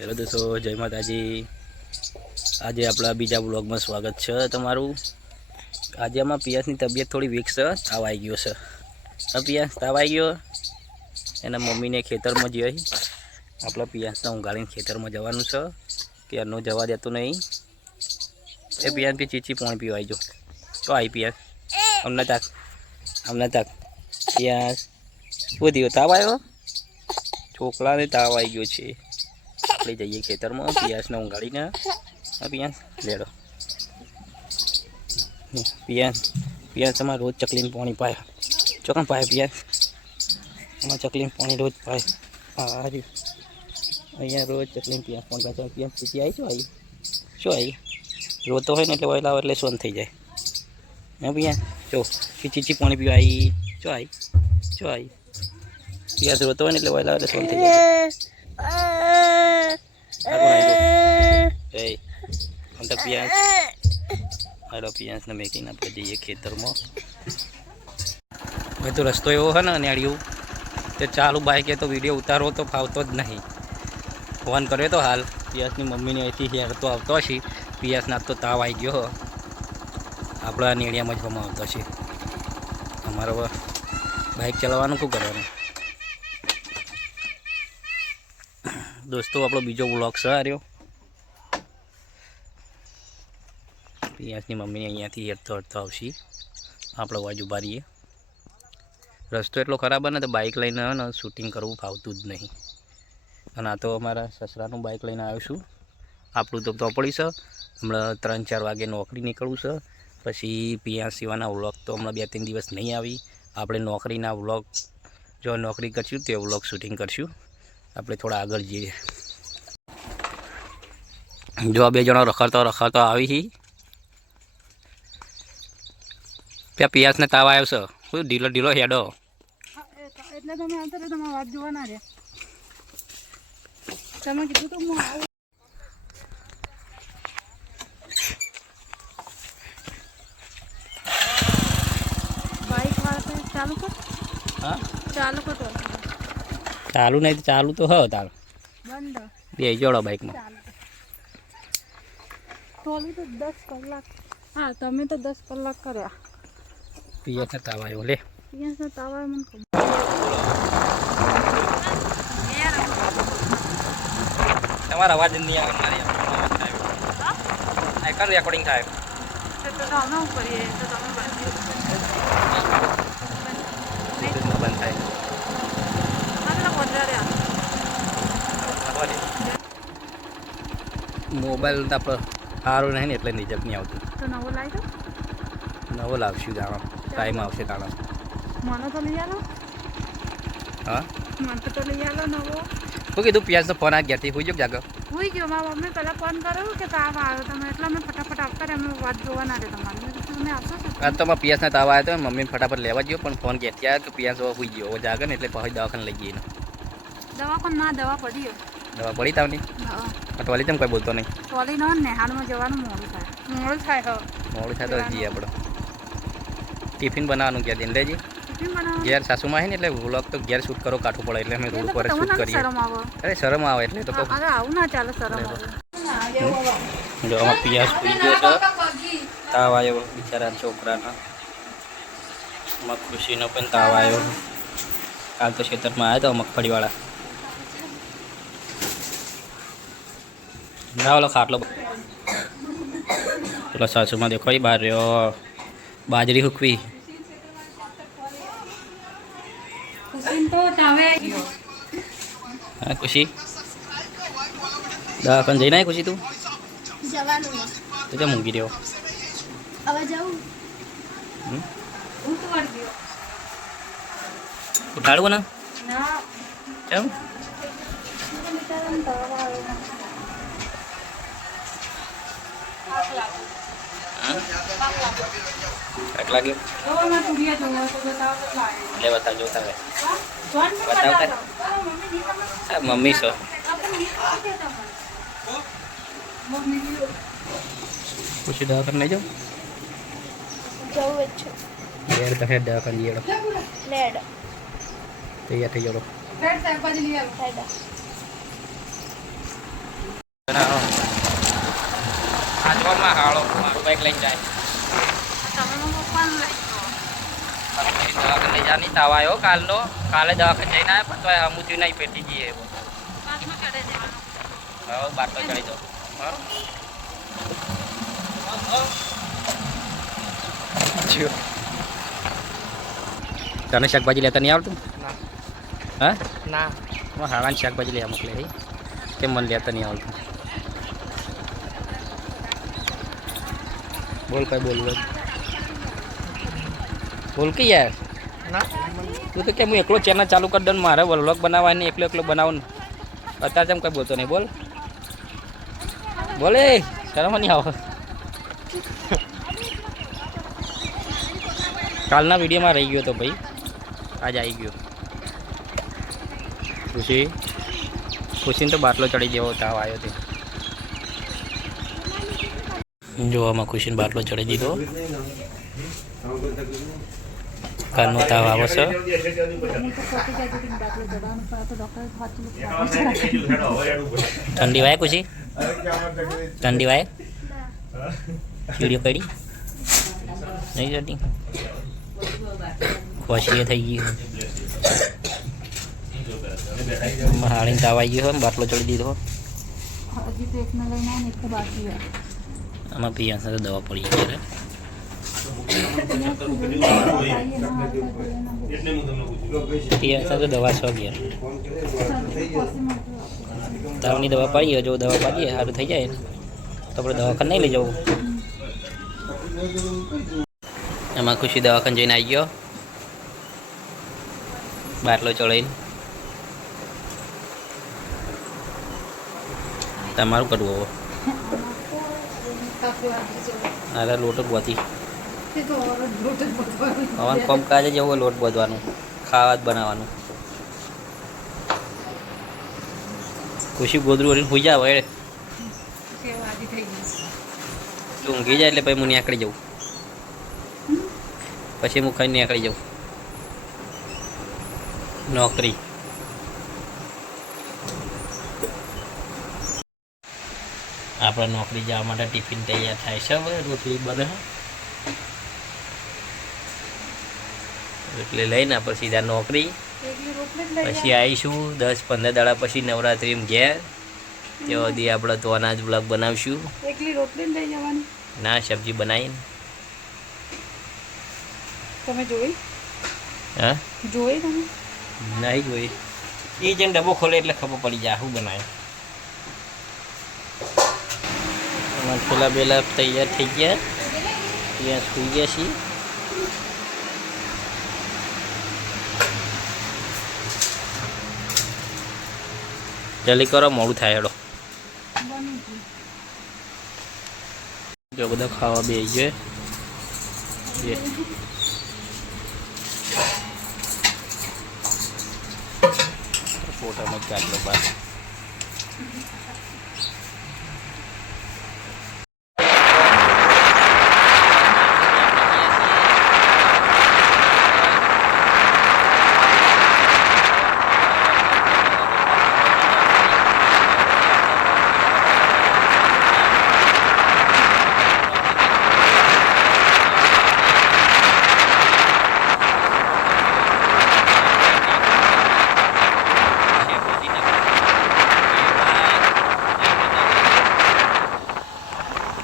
Hello દોસ્તો, જય માતાજી. આજે આપણા બીજા બ્લોગમાં સ્વાગત છે તમારું. આજે આમાં પિયાસની તબિયત થોડી વીક છે, તાવ આવી ગયો છે. હા, પિયાસ, તાવ આવી ગયો? એના મમ્મીને ખેતરમાં જઈ આપણા પિયાસને ઊંઘાડીને ખેતરમાં જવાનું છે ક્યારનો જવા દેતું નહીં. એ પિયાસ પી ચીચી પાણી પીવા આવી જો. ચો આવી પિયાસ. હમણાં તાક હમણાં તાક. પિયાસ, શું થયું? તાવ આવ્યો? છોકરાને તાવ આવી ગયો છે. આપણે જઈએ ખેતરમાં પિયાસને ઊંઘાડીને હા પિયાસ લેડો હમ, પિયાસ પિયાસ તમારે રોજ ચકલીને પાણી પાય ચોકન પાય પિયાસ એમાં ચકલીને પાણી રોજ પાય હા હજી અહીંયા રોજ ચકલીને પિયાસ પાણી પાય પિયાસ ચીચી આવી શું આવી શું આવી રોતો હોય ને એટલે વહેલા એટલે સોન થઈ જાય હા પિયાસ જો ચીચી પાણી પીવા આવી શું આવી શું આવી પિયાસ રોતો હોય ને એટલે વહેલા એટલે સોન થઈ જાય અંદર પિયાસ હાલો પિયાસને મેકીને આપણે જઈએ ખેતરમાં. હવે તો રસ્તો એવો છે ને નેડિયું તે ચાલુ બાઈકે તો વીડિયો ઉતારવો તો ફાવતો જ નહીં. ફોન કર્યો તો હાલ પિયાસની મમ્મીને અહીંથી હેર તો આવતો હશે. પિયાસના તો તાવ આવી ગયો આપણા નેડિયામાં જ હમણાં આવતો છે અમારો બાઇક ચલાવવાનું શું કરવાનું? દોસ્તો, આપણો બીજો બ્લોગ રહ્યો પિયાસની મમ્મીને અહીંયાથી હેરતો હરતો આવશે. આપણો બાજુ બારીએ. રસ્તો એટલો ખરાબ ને તો બાઇક લઈને ને શૂટિંગ કરવું ફાવતું જ નહીં. અને આ તો અમારા સસરાનું બાઇક લઈને આવ્યો છું. આપણું તો તોપડી છે. હમણાં ત્રણ ચાર વાગે નોકરી નીકળવું છે. પછી પિયા સિવાના વ્લોગ તો હમણાં બે ત્રણ દિવસ નહીં આવી. આપણે નોકરીના વ્લોગ જો નોકરી કરશું તે વ્લોગ શૂટિંગ કરશું. આપણે થોડા આગળ જઈએ. જો આ બે જણા રખડતો રખડતો આવી હી. ત્યાં પિયાસને તાવ આવ્યો છે. શું ઢીલો ઢીલો હેડો. એટલે તમે આવતા રહ્યો વાત જોવા ના તમે કીધું તો હું આવું. બાઈક વાળા ચાલુ કર. હા? ચાલુ કર ચાલુ નહીં તો ચાલુ તો હો તારું. બે જોડો બાઇકમાં ચાલુ. તો દસ કલાક હા તમે તો દસ કલાક કર્યા. પિયાસને તાવ આવ્યો લે અહીંયા તાવા મને ખબર. તમારા અવાજ નહીં આવે મારી કર રેકોર્ડિંગ થાય? તો અમે કરીએ? તો તમે બંધ થાય. મોબાઈલ તો સારું નહીં ને એટલે નીચક નહીં આવતું. તો નવો લાવી દો નવો લાવશું જાણો. ટાઈમ આવશે તાણો મને તો લઈ આલો. હા? મને તો લઈ આવો નવો. શું કીધું પિયાસનો ફોન આ ગયા હોઈ જો જાગો હોઈ ગયો. મારા મમ્મી પહેલાં ફોન કર્યો કે તાવ આવ્યો તમે એટલે અમે ફટાફટ આવતા રહે અમે વાત જોવા ના રહે તમારી. મેં તમે આવશો તો. મારા પિયાસના તાવ આવ્યો તો મમ્મીને ફટાફટ લેવા ગયો પણ ફોન ઘેરથી આવ્યો કે પિયાસ હોઈ ગયો. જાગે ને એટલે પછી દવાખાને લઈ ગઈ દવા ના પડી ગયો દવા પડી તાવની? અટવાલી તેમ કોઈ બોલતો નહીં? ટોલી ન નેહાલમાં જવાનું મોડું થાય. મોડું થાય હો. મોડું થાય તો જઈએ આપણે. ટિફિન બનાવવાનું કે દિન લેજી? ઘેર સાસુમાં હે ને એટલે વ્લોગ તો ઘેર શૂટ કરો કાઠું પડે એટલે અમે રોડ પર શૂટ કરીએ. અરે શરમ આવે એટલે તો આવું ના ચાલે શરમ આવે. જો આમાં પિયાસ પી ગયો છે. તાવ આવ્યો બિચારા છોકરાના. માં ખુશીનો પણ તાવ આવ્યો. કાલ તો ખેતરમાં આવ્યા હતા મગફળીવાળા. ઓલો ખાટલો. પેલા સાસુમાં દેખો એ બહાર રહ્યો બાજરી હુકવી. ખુશીન તો ચાવે હા ખુશી દવાખાન જઈને આવી ખુશી તું? જવાનું તો ત્યાં મૂકી રહ્યો? ઉઠાડવું ને? ના. કેમ? જોવા તો લાગે લે બતાવ જોતા હવે બતાવતા બતાવો મમ્મી છો. પૂછી દવા કરી જાઓ. જવું જ છે. ઘેર તો હેડ દવાખાને જઈએ લેડ તૈયાર થઈ જાઓ. રેડ શાકભાજી લઈ આવો હેડા બાઈક લઈને જાય તમે મારા પપ્પાને લઈ જાઓ દવાખાને લઈ જવાની તાવ આવ્યો કાલનો કાલે દવાખાને જઈને આવ્યા પણ તોય હમુથી નહીં પેટી જઈએ એવો પાછું ચડે જવાનું હવે બાટલો ચડી દો તને શાકભાજી લેતા નહીં આવડતું હા ના હું હાવાની શાકભાજી લેવા મોકલે છે તે મને લેતા નહીં આવડતું બોલ કઈ બોલવું બોલ. કે યાર? ના. તું તો કે હું એકલો ચેનલ ચાલુ કરી દઉં મારે વ્લોગ બનાવવાની એકલો એકલો બનાવું અત્યારે તેમ કઈ બોલતો નહીં. બોલ. બોલે. શરમ નહીં આવો. કાલના વિડીયોમાં રહી ગયો તો ભાઈ. આજ આવી ગયો. ખુશી? ખુશીને તો બાટલો ચડી જેવો તાવ આવ્યો તે. જોવામાં ખુશીને બાટલો ચડી દીધો. કાનનો તાવ આવે છે. ઠંડી વાય ખુશી ઠંડી વાય? ચીડીઓ પડી? નહીં જતી? ખોશીએ થઈ ગઈ હાળીને તાવ આવી ગયો હોય બાટલો ચડી દીધો હજી એકને લઈને બાકી આમાં પિયાસ સાથે દવા પડી ગઈ છે. પિયા સાથે દવા છ ગયા તાવની દવા પાડીએ, જો દવા પાડીએ, સારું થઈ જાય તો આપણે દવાખાને નહીં લઈ જવું. એમાં ખુશી દવાખાને જઈને આવી ગયો. બાટલો ચડાવીને તમારું કરવું હવે. અરે લોટ ગોતી. હવે કોમ કાજે જવું લોટ બોધવાનું ખાવા જ બનાવવાનું. ખુશી ગોદરું વળીને હોઈ જાવ એડે તું ઊંઘી જાય એટલે પછી હું નીકળી જાઉં. પછી હું ખાઈને નીકળી જાઉં. નોકરી. આપણે નોકરી જવા માટે ટિફિન તૈયાર થાય છે હવે રોટલી બને એટલે લઈને આપણે સીધા નોકરી. રોટલી પછી આવીશું દસ પંદર દાડા પછી નવરાત્રી ઘેર. તે સુધી આપણે તો અનાજ બ્લોક બનાવશું. એકલી રોટલી લઈ જવાની. ના સબ્જી બનાવીને. તમે જોઈ? હા? જોઈ તમે? નહીં જોઈ. એ જેને ડબ્બો ખોલે એટલે ખબર પડી જાય શું બનાવે અમારા છોલા બેલા તૈયાર થઈ ગયા. ત્યાં સુઈ ગયા છીએ. જલ્દી કરો, મોડું થાય હેડો. જો બધા ખાવા બે ગયા. ફોટામાં ચાલો બસ.